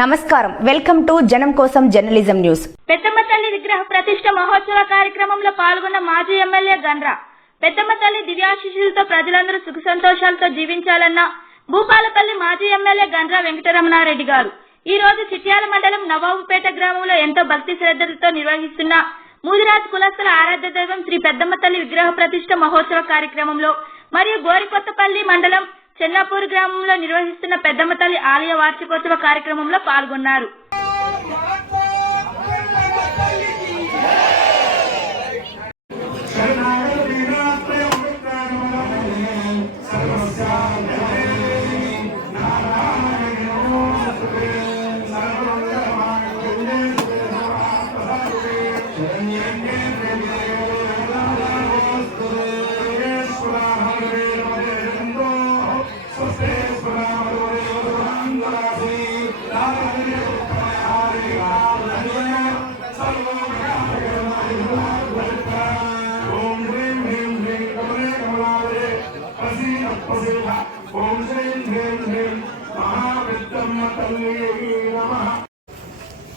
నమస్కారం. Welcome to జనం కోసం జర్నలిజం న్యూస్. పెద్దమ్మ తల్లి విగ్రహ ప్రతిష్ట మహోత్సవ కార్యక్రమంలో పాల్గొన్న మాజీ ఎమ్మెల్యే గన్రా పెద్దమ్మ తల్లి దివ్యాశిషులతో ప్రజలందరూ సుఖ సంతోషాలతో జీవించాలన్న భూపాలపల్లి మాజీ ఎమ్మెల్యే గండ్రా వెంకటరమణారెడ్డి గారు. ఈ రోజు చిట్యాల మండలం నవాబుపేట గ్రామంలో ఎంతో భక్తి శ్రద్ధలతో నిర్వహిస్తున్న మూదిరాజ్ కులస్తుల ఆరాధ్య దైవం శ్రీ పెద్దమ్మ తల్లి విగ్రహ ప్రతిష్ట మహోత్సవ కార్యక్రమంలో మరియు గోరికొత్తపల్లి మండలం చెన్నాపూర్ గ్రామంలో నిర్వహిస్తున్న పెద్దమ్మ తల్లి ఆలయ వార్షికోత్సవ కార్యక్రమంలో పాల్గొన్నారు Yeah. ఓం శ్రీం హ్రీం హ్రీం తల్లి నమః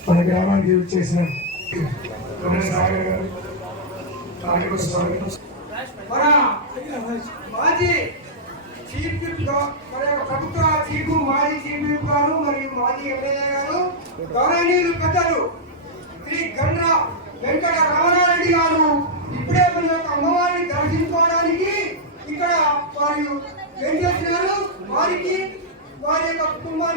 మన గ్రామానికి యూజ్ చేసిన సాగర్ గారు తాడికొక స్వాగతం మన మాజీ చీఫ్ మన ప్రభుత్వ చీఫ్ మాజీ చీఫ్ గారు మరియు మాజీ ఎమ్మెల్యే గారు గౌరవనీయులు పెద్దలు శ్రీ గండ్ర వెంకట రమణారెడ్డి గారు. వారికి వారి యొక్క కుటుంబానికి